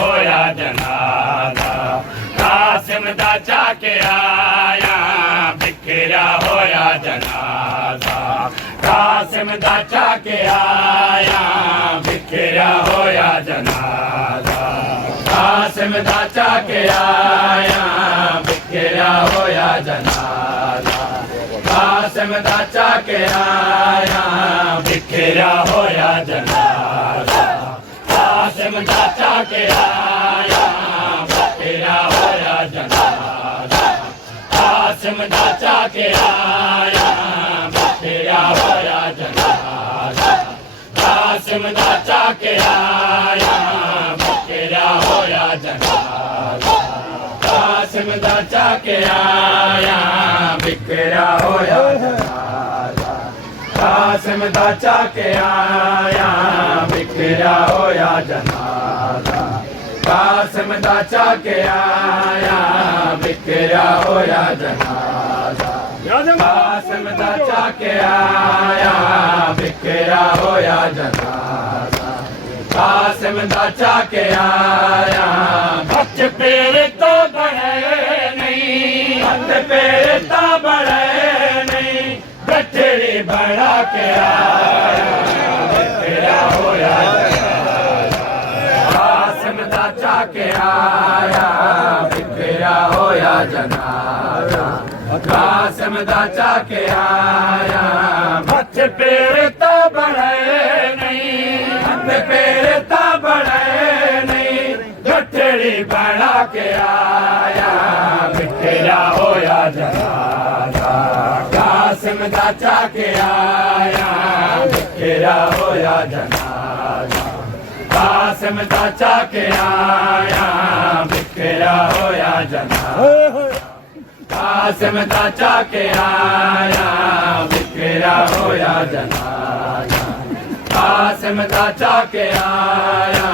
होया जनाजा कासिम दा चाके आया बिखरा होया जनाजा कासिम दा चाके आया बिखरा होया जनाजा कासिम दा चाके आया बिखरा होया जनाजा कासिम दा चाके आया बिखरा होया जनाजा कासिम दा चाके आया बिखरा होया जनाजा कासिम दा चाके आया बिखरा होया जनाजा कासिम दा चाके आया बिखरा होया जनाजा कासिम दा चाके आया बिखरा होया जनाजा कासिम दा चाके आया बिखरा होया जनाजा कासिम दा चाके आया बिखरा होया जनाजा कासिम दा चाके आया बिखरा होया जनाजा कासिम दा चाके आया बच पेड़ तो बड़े नहीं हथ पेड़ तो बड़े नहीं गठड़ी बड़ा के आया बिखरा होया कासिम दा चाके आया बिखरा होया जनाजा कासिम दा चाके आया हथ पेड़ तो बड़े नहीं हथ पेड़ तो बड़े नहीं गठड़ी बड़ा के आया बिखरा होया जनाजा कासिम दा चाके आया बिखरा होया जनाजा कासिम दा चाके आया बिखरा होया जनाजा कासिम दा चाके आया बिखरा होया जनाजा कासिम दा चाके आया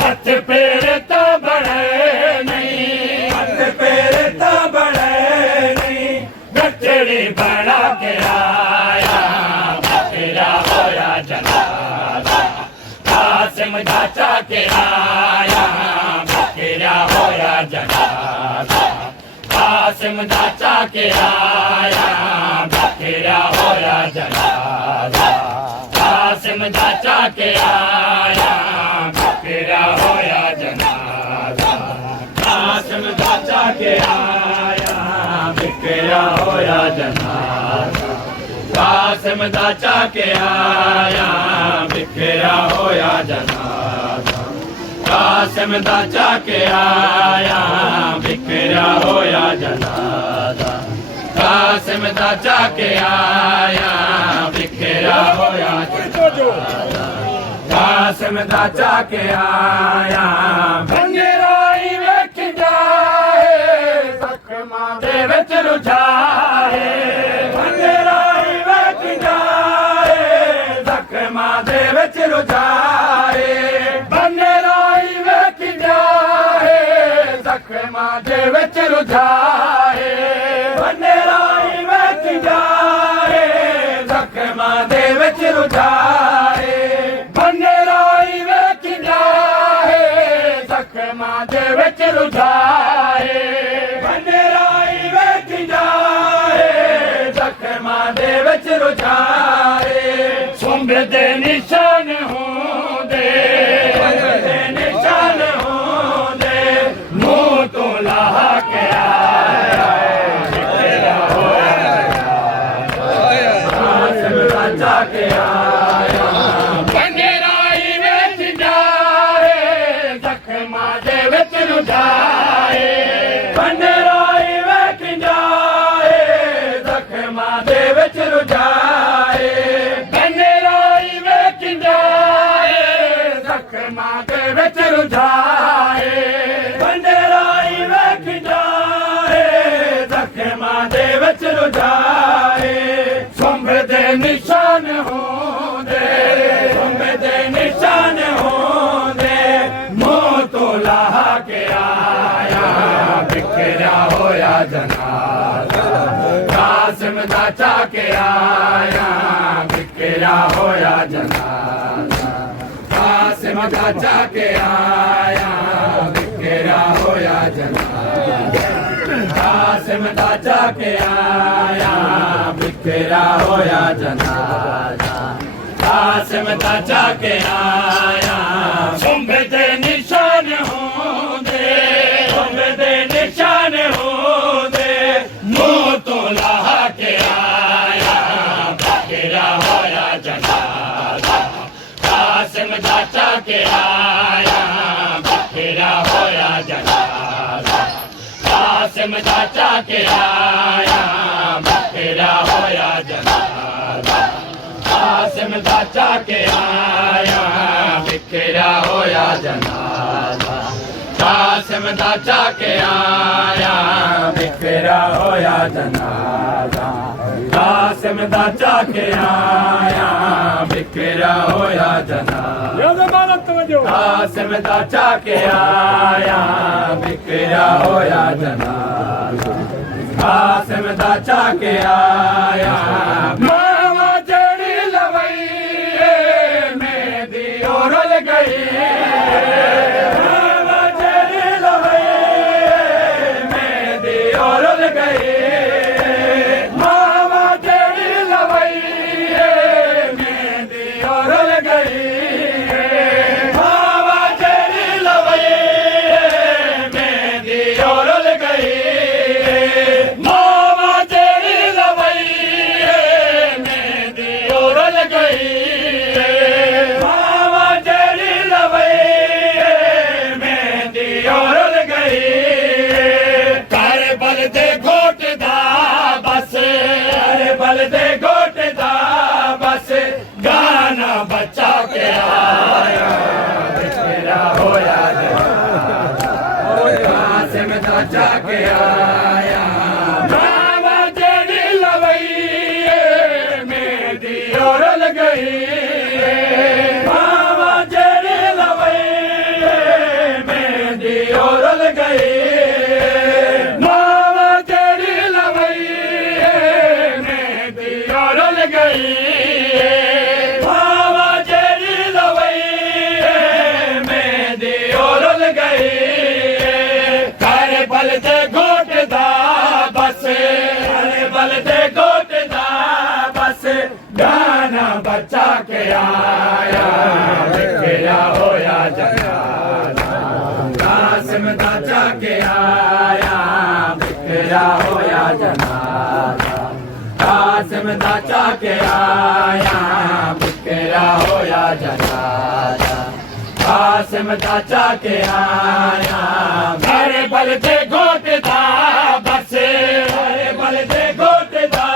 हथ पेड़ तो बड़े नहीं हथ पेड़ तो बड़े नहीं गठड़ी बड़ा के आया बिखरा होया जनाजा कासिम दा चाके आया बिखरा होया जनाजा कासिम दा चाके आया बिखरा होया जनाजा कासिम दा चाके आया बिखरा होया जनाजा कासिम दा चाके आया बिखरा होया जनाजा कासिम दा चाके आया बिखरा होया जनाजा कासिम दा चाके आया बिखरा होया जनाजा कासिम दा चाके आया बिखरा होया जनाजा कासिम दा चाके आया बंगराई वेख जाए जख्मां दे विच रुझाए बंगराई वेख जाए जख्मां दे विच रुझाए बंगराई वेख जाए जख्मां दे विच रुझाए बंगराई वेख जाए जख्मां दे विच रुझाए बंगराई वेख जाए जख्मां दे विच रुझाए बंगराई वेख जाए जख्मां दे विच रुझाए सुंभ दे निशान होंदे निशान होंदे मुंह तो लाह के आया बिखरा होया कासिम दा चाके आया बंगराई वेख जाए जख्मां दे विच रुझाए बंगराई वेख जाए जख्मां दे विच रुझाए बंगराई वेख जाए जख्मां दे विच रुझाए बंगराई वेख जाए जख्मां दे विच रुझाए सुंभ दे निशान होंदे सुंभ दे निशान होंदे मुंह तो लाह के आया बिखरा होया जनाजा कासिम दा चाके आया बिखरा होया जनाजा कासिम दा चाके आया कासिम दा चाके आया बिखरा होया जनाजा कासिम दा चाके आया खुंभ दे निशान होंदे खुंभ दे निशान होंदे मुंह तो लहा के आया बिखरा होया जनाजा कासिम दा चाके आया बिखरा होया जनाजा कासिम दा चाके आया बिखरा होया जनाजा कासिम दा चाके आया बिखरा होया जनाजा कासिम दा चाके आया बिखरा होया जनाजा कासिम दा चाके आया बिखरा होया जनाजा कासिम दा चाके आया बिखरा होया जनाजा कासिम दा चाके आया मावा जड़ी लवई मेरी ओरल गई मावा जड़ी लवई मेरी ओरल गई मावा जड़ी लवई मेरी ओरल गई मावा जड़ी लवई मेरी ओरल गई मावा जड़ी लवई मेरी ओरल गई मावा जड़ी लवई मेरी ओरल गई कर बल दे घोट दा बस कर बल दे घोट दा बस गाना बचा के आया बिखरा होया कासिम दा चाके आया मावा जड़ी लवई मेरी ओरल गई मावा जड़ी लवई मेरी ओरल गई मावा जड़ी लवई मेरी ओरल गई मावा जड़ी लवई मेरी ओरल गई कर बल दे घोट दा बस कर बल दे घोट दा बस गाना बचा के आया बिखरा होया जनाजा कासिम दा चाके आया बिखरा होया जनाजा कासिम दा चाके आया बिखरा होया जनाजा कासिम दा चाके आया मेरे बल दे घोट दा बस मेरे बल दे घोट दा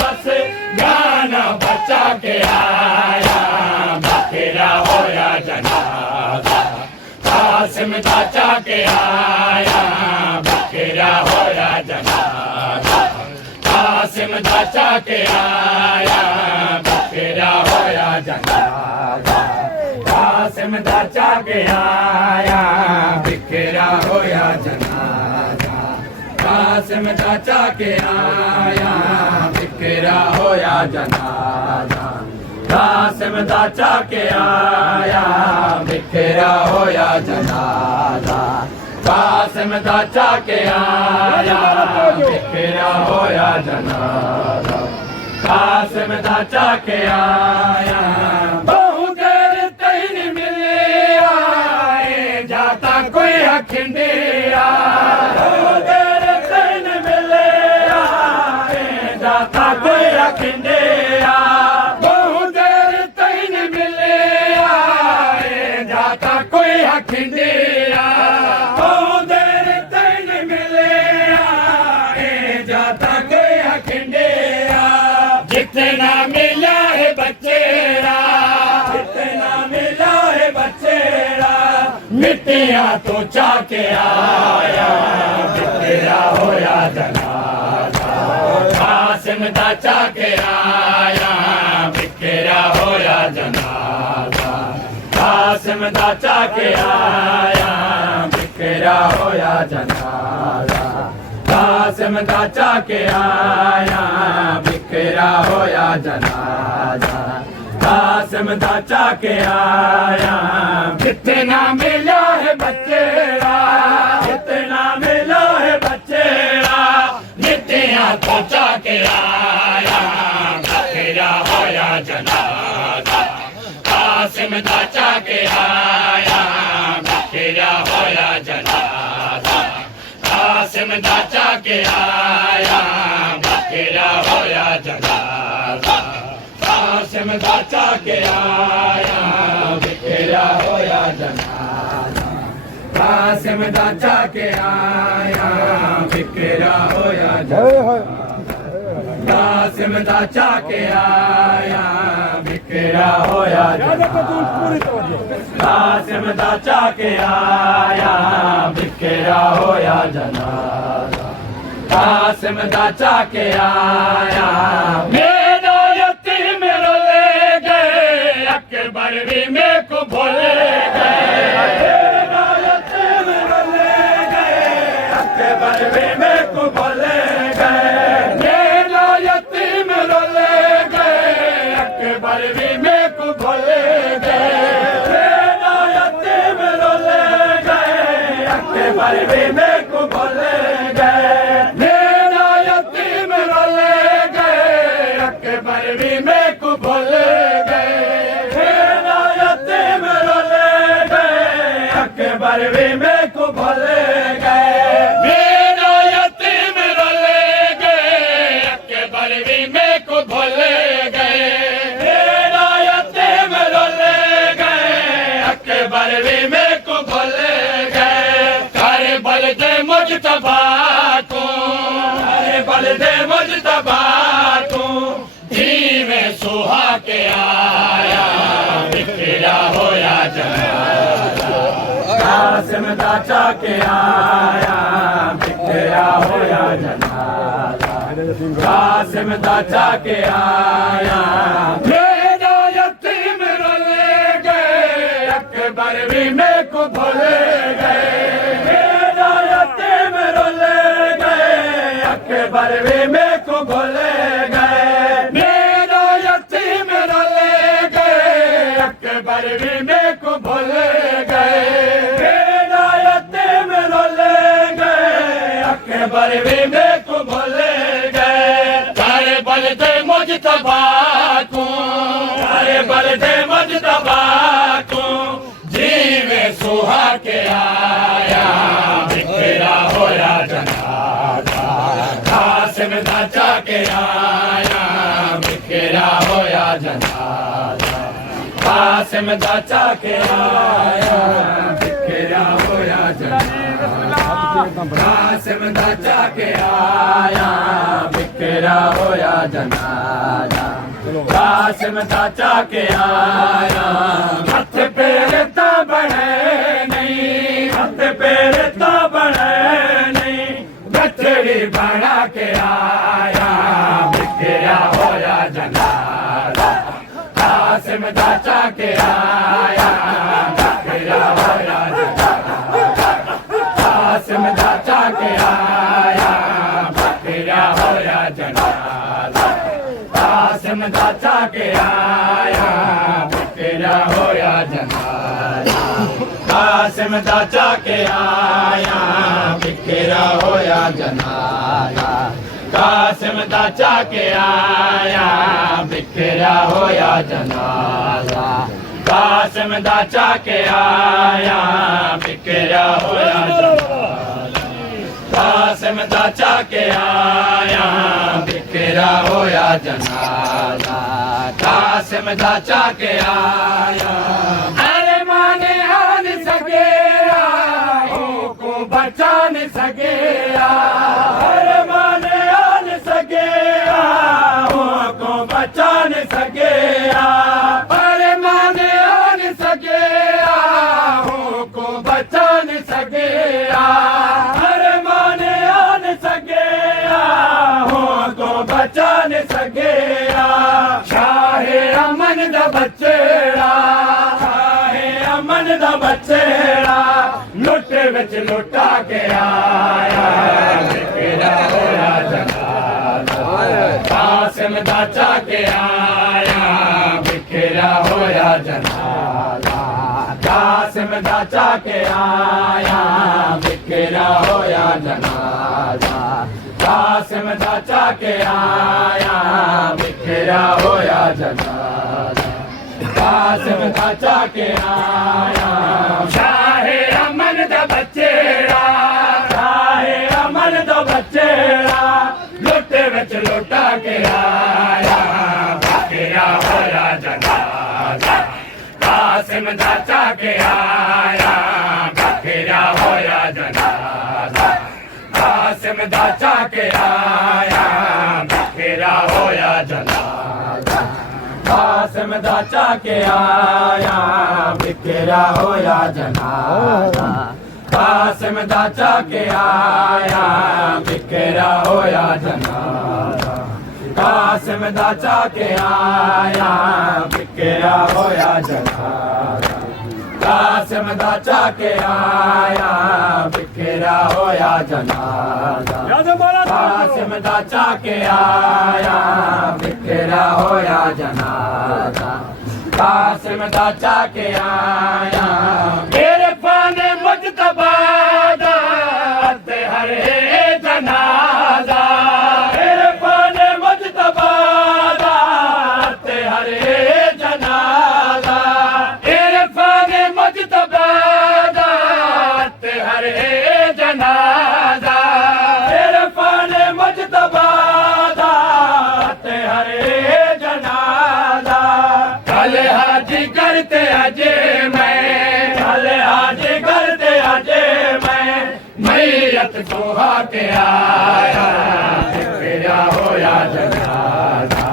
बस गाना बचा के आया बिखरा होया जनाजा कासिम दा चाके आया बिखरा होया जनाजा कासिम दा चाके आया बिखरा होया जनाजा कासिम दा चाके आया बिखरा होया जनाजा कासिम दा चाके आया बिखरा होया जनाजा कासिम दा चाके आया बिखरा होया जनाजा कासिम दा चाके आया बिखरा होया जनाजा कासिम दा चाके आया बहु देर तैन मिले आए जाता कोई अखंडिया बहु देर तैन मिले आए जाता कोई अखंडिया बहु देर तैन मिले आए जाता कोई अखंडिया बहु देर तैन मिले आए जाता कोई अखंडिया जितना मिला है बच्चेरा जितना मिला है बच्चेरा मिट्टियां तो चाके आया बिखरा होया जनाजा कासिम दा चाके आया बिखरा होया जनाजा कासिम दा चाके आया बिखरा होया जनाजा कासिम दा चाके आया बिखरा होया जनाजा कासिम दा चाके आया कितना मिला है बच्चेरा कितना मिला है बच्चेरा के आया बिखरा होया जनाजा कासिम दा चाके आया बिखरा होया जनाजा कासिम दा चाके आया बिखरा होया जनाजा कासिम दा चाके आया बिखरा होया जनाजा कासिम दा चाके आया बिखरा होया कासिम दा चाके आया बिखरा होया कासिम दा चाके आया बिखरा होया जनाजा कासिम दा चाके आया मेरा यतीम रोले गए अकबर भी मेरे को भूले गए मेरा यतीम रोले गए अकबर भी मेरे को भूले गए मेरा यतीम रोले गए अकबर भी मेरे को भूले गए मेरा यतीम रोले गए अकबर भी मेरे को भूले गए मेरा यतीम रोले गए अकबर भी मेरे को भूले गए मेरा यतीम रोले गए अकबर भी मेरे को भूले गए मेरा यतीम रोले गए अकबर भी मेरे को भूले गए मेरा यतीम रोले गए अकबर भी मेरे को भूले गए करे बल दे मुजतबा को करे बल दे मुजतबा को धीमे सुहा के आया बिखरा होया जनाजा कासिम दा चाके आया बिखरा होया जनाजा कासिम दा चाके आया मेरा यतीम रोले गए अकबर भी मेरे को भूले गए मेरा यतीम रोले गए अकबर भी मेरे को भूले गए मेरा यतीम रोले गए अकबर भी मेरे को भूले गए मेरा यतीम रोले गए अकबर भी मेरे को भूले गए तारे बल दे मुजतबा को तारे बल दे मुजतबा को जीवे सुहा के आया बिखरा होया जनाजा कासिम दा चाके आया बिखरा होया जनाजा कासिम दा चाके आया बिखरा होया जनाजा कासिम दा चाके आया बिखरा होया जनाजा कासिम दा चाके आया हथ पैर ता बने नहीं हथ पैर ता बने नहीं गठड़ी बना के आया बिखरा होया जनाजा कासिम दा चाके आया बिखरा होया जनाजा कासिम दा चाके आया बिखरा होया जनाजा कासिम दा चाके आया बिखरा होया जनाजा कासिम दा चाके आया बिखरा होया जनाजा कासिम दा चाके आया बिखरा होया जनाजा कासिम दा चाके आया बिखरा होया जनाजा कासिम दा चाके आया बिखरा होया जनाजा कासिम दा चाके आया अरे माने आन सकेया को बचा नहीं सकेया अरे माने आन सकेया को बचा नहीं सकेया अरे माने आन सकेया को बचा नहीं सकेया अरे माने आन सकेया को बचा नहीं सकेया शाहे अमन दा बच्चेड़ा शाहे अमन दा बच्चेड़ा लुटे विच लुटा के आया बिखरा होया जनाजा कासिम दा चाके आया बिखरा होया जनाजा कासिम दा चाके आया बिखरा होया जनाजा कासिम दा चाके आया बिखरा होया जनाजा कासिम दा चाके आया शाहे अमन दा बच्चेड़ा शाहे अमन दा बच्चेड़ा लुटे विच लुटा के आया बिखरा होया जनाजा कासिम दा चाके आया बिखरा होया जनाजा कासिम दा चाके आया बिखरा होया जनाजा कासिम दा चाके आया बिखरा होया जनाजा कासिम दा चाके आया बिखरा होया जनाजा कासिम दा चाके आया बिखरा होया जनाजा कासिम दा चाके आया बिखरा होया जनाजा कासिम दा चाके आया बिखरा होया जनाजा कासिम दा चाके आया मेरे पाने मुजतबा दा ते हरे जनाजा मेरे पाने मुजतबा दा ते हरे जनाजा मेरे पाने मुजतबा दा ते हरे जनाजा मेरे पाने मुजतबा दा ते हरे जनाजा कल हाजी करते अजे मैं कल हाजी करते अजे मैं मैयत दुआ के आया बिखरा होया जनाजा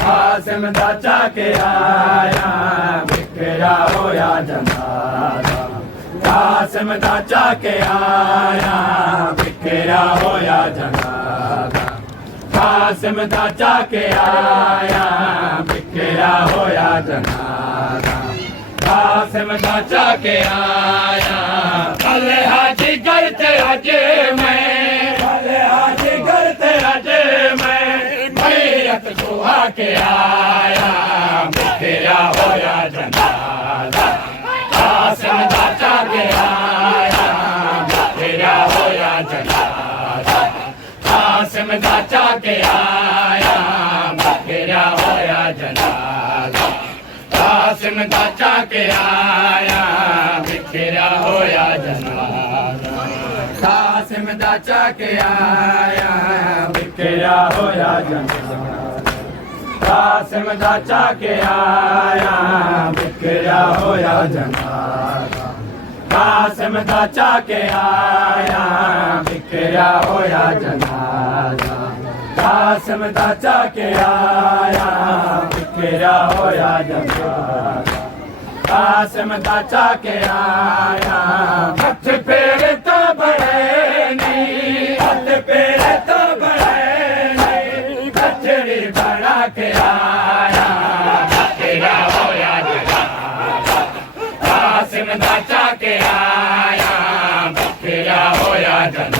कासिम दा चाके आया बिखरा होया जनाजा कासिम दा चाके आया बिखरा होया जनाजा कासिम दा चाके आया बिखरा होया जनाजा कासिम दा चाके आया कल हाजी करते अजे मैं कल हाजी करते अजे मैं मैयत दुआ के आया बिखरा होया जनाजा कासिम दा चाके आया बिखरा होया जनाजा कासिम दा चाके आया बिखरा होया जनाजा कासिम दा चाके आया बिखरा होया जनाजा कासिम दा चाके आया बिखरा होया जनाजा कासिम दा चाके आया बिखरा होया जनाजा कासिम दा चाके आया बिखरा होया जनाजा कासिम दा चाके आया बिखरा होया जनाजा कासिम दा चाके आया हथ पैर तो बड़े नहीं हथ पैर तो बड़े नहीं कचड़ी बना के आया बिखरा होया जनाजा कासिम दा चाके आया बिखरा होया जनाजा